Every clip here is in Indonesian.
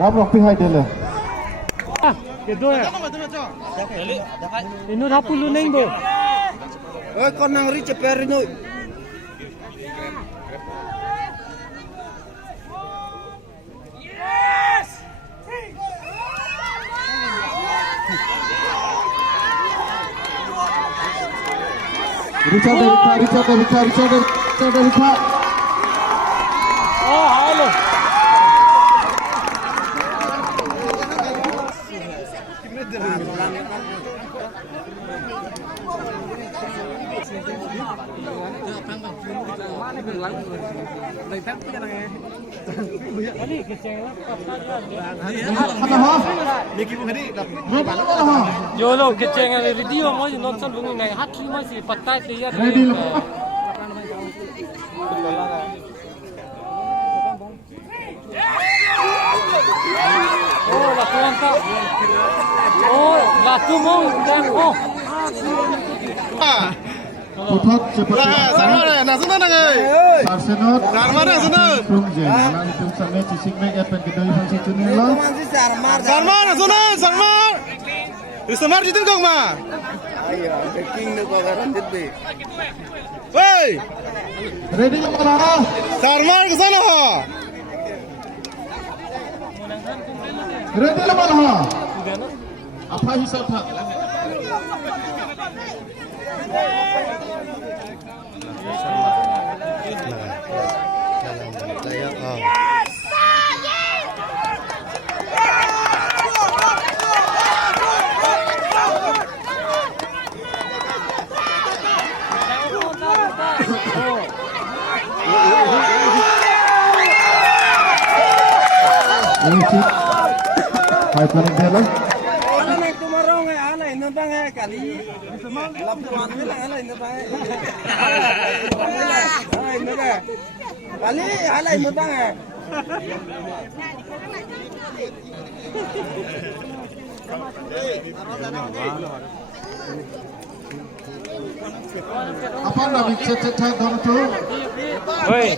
รับรองพี่ให้เดินเลย Kedua ya. Ini dah puluh neng bo. Con nang ri ceper ini. Richard. Oh, halo. Yo lo kecengan radio mo si nonton bungi nai hat mo si patai tiya. Oh, la planta. Oh, la tumo dan oh. Putat cepat. Nah, sana nangai. Sarsenot. Sarmar sana. Sungje. Lalu itu sampai cisik mek epen kedua fungsi tuning lo. Sarmar sana, Sarmar. Sarmar jitin kong ma. Ayo, king nu pagaran ditbe. Hey, Ready lo mana? Sarmar ke sana ho. Ready lo mana? Apa hisap tak? Hai paling dia Alay tumarong ay alay nabang ay kali. Lapuan mo lang alay nabang. Alay naga. Kali alay mo bang ay. apa nama cecet dong tu? Oi.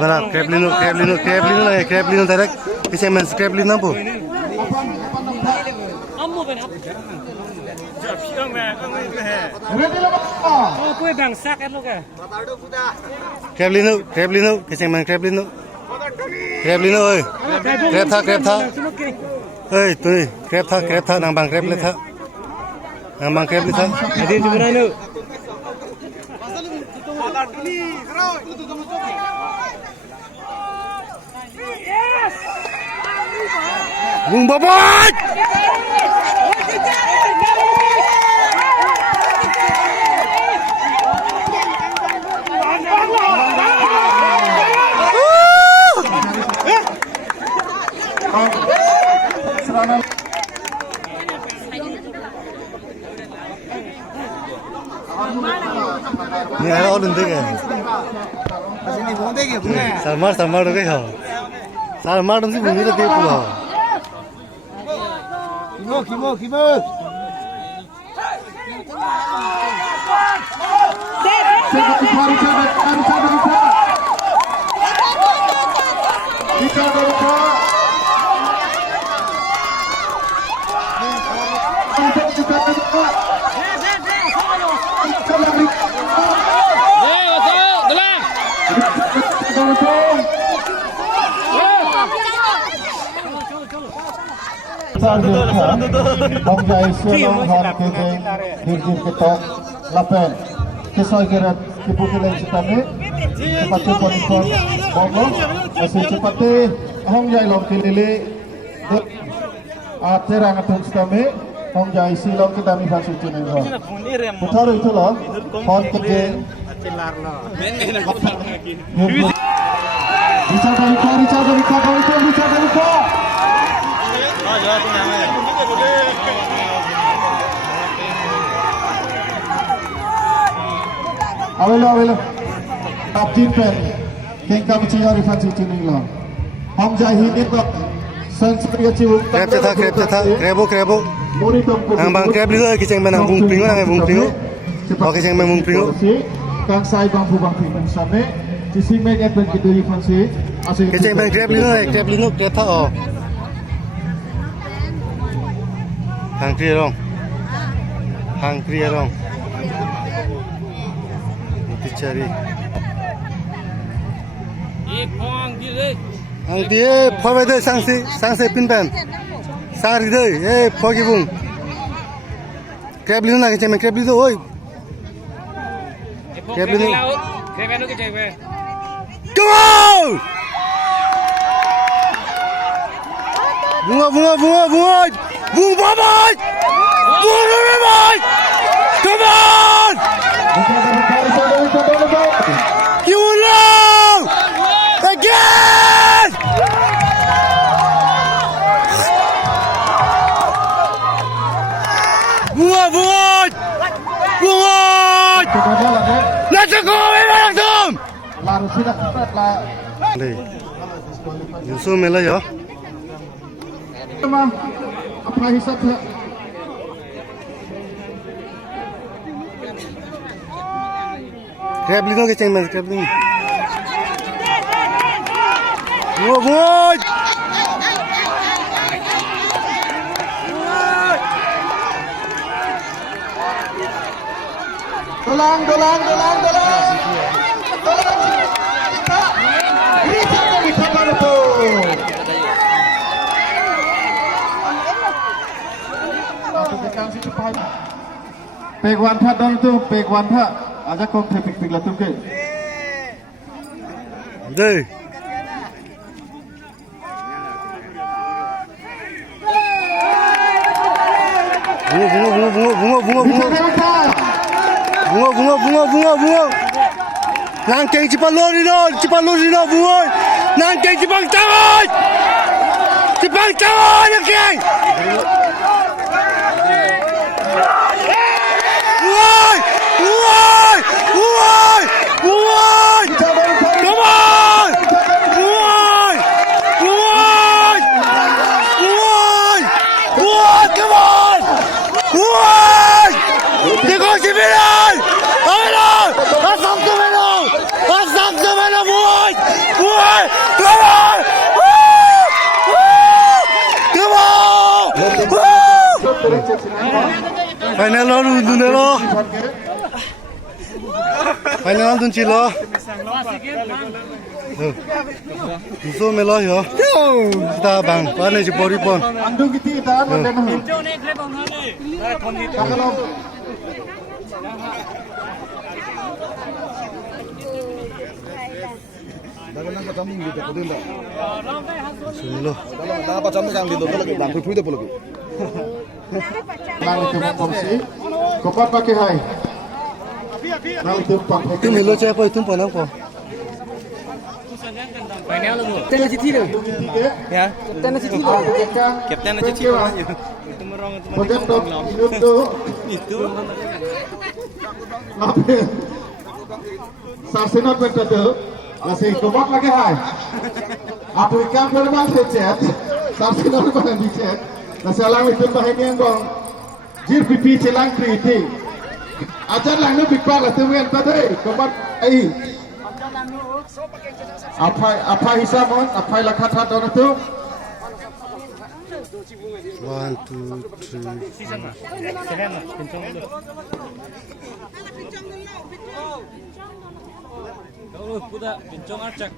Mana crab lino lagi, crab lino direct. Bisa main crab lino apa? Ammo ben hap. Ready lo mana? Oh, kue bangsak kan lo ka. Crab lino, bisa main crab lino. Crab lino ơi. Crab tha. Ơi, tui, crab tha, nang bang crab le tha. Nang bang crab le tha. Adi jumra nu. Bung babot! Serangan. Ni ada orang dek kan? Sini bonde ke bunga. Sarmar dek kan? Sarmar dong sih bunyi tu dia pula. Kimo. Bang Jai Silang Han Kejeng Dirjir Ketok Lapen Kisah Gerat Kipukilan Citame Cepati Ponikon Bongo Masih cepati Hong Jai Long Kilili Terang Atung Citame Hong Jai Silang Kitami Fasi Cunengho Putar itu loh Han Kejeng Richard Dariko Awelo Kapten pen Kengka mencari Fansi Cuninglo Hong Jai Hinit kok Sensoria Ciwung Krep krebo Nang bang krep dulu kiceng menang bung pringo nang bung pringo Oke kiceng menang bung pringo Kang Sai Bang Pringo sampai Sisi Meg Edwin Kiduri Fansi Kiceng menang krep lino krep tha oh Hungry dong. Hungry dong. Dicari. Phong đi đi. Ang dia phawe de sangse pinpan. Sari de phogi bung. Crab lino na ke crab lino oi. Crab lino. Crab lino cái chạy về. Come on! Bunga. Bung babay! Bung babay! Come on! You know! Again! Bunga! Let's go! Langsung! Lalu sudah cepat lah. Đây. Yusuf mela ya. Teman, apa hisap ya? Crab lino ke ceng mas crab lino. Bunga! Dolang. Pegwan tha don tu pegwan tha aja kom the pik la tu ke Đây. Bunga. Nang keng cepat lori no bunga. Nang keng cepat tangan. Cepat tangan nang keng. Bunga. Come on. Come on. देखो civilian hello Assam तो मेलो बोय come on final dun chilo so melo yo ta bang pa ne ji pori pon andung kiti ta dan kalau Silo. Lang itu fungsi. Kopat pakai hai. Lang itu pakai. Tu melo che po tu po nang po. Final luôn. Tên là Citi rồi. Ya. Tên là Citi. Captain là Citi rồi. Itu merong itu. Project itu. Itu. Apa? Sarsenot betul. Masih kopat pakai hai. Apa ikan perman secet. Sarsenot pakai dicet. Nasalang itu bahagian bang. Jir pipi celang kriti. Ajar lang nu pikpak lah tuan tadi. Kopat ai. Apa hisab on? Apa lakat hat on itu? 1 2 Kalau puda bincang acak.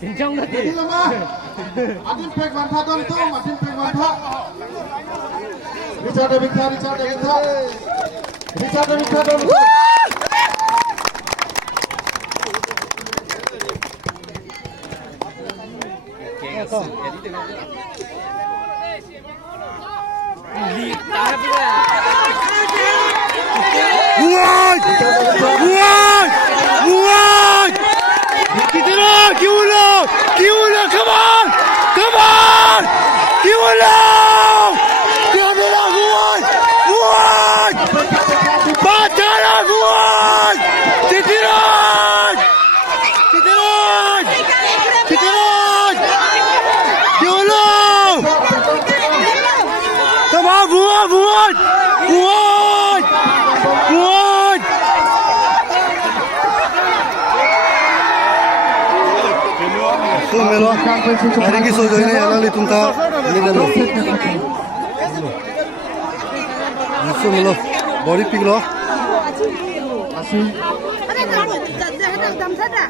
Bincang tadi. Jadi lama. Adin pek mantap on tu, adin pek mantap. Richard on. Buat! Kita nak kiulo, come on! Kiulo! Buat! Batalah buat! Titiran! Kiulo! Come on, buat! So melo, hari ki so join hai alali tunta, ini dalo. Musuh lo, body pick lo. Masih Ada dam set dah.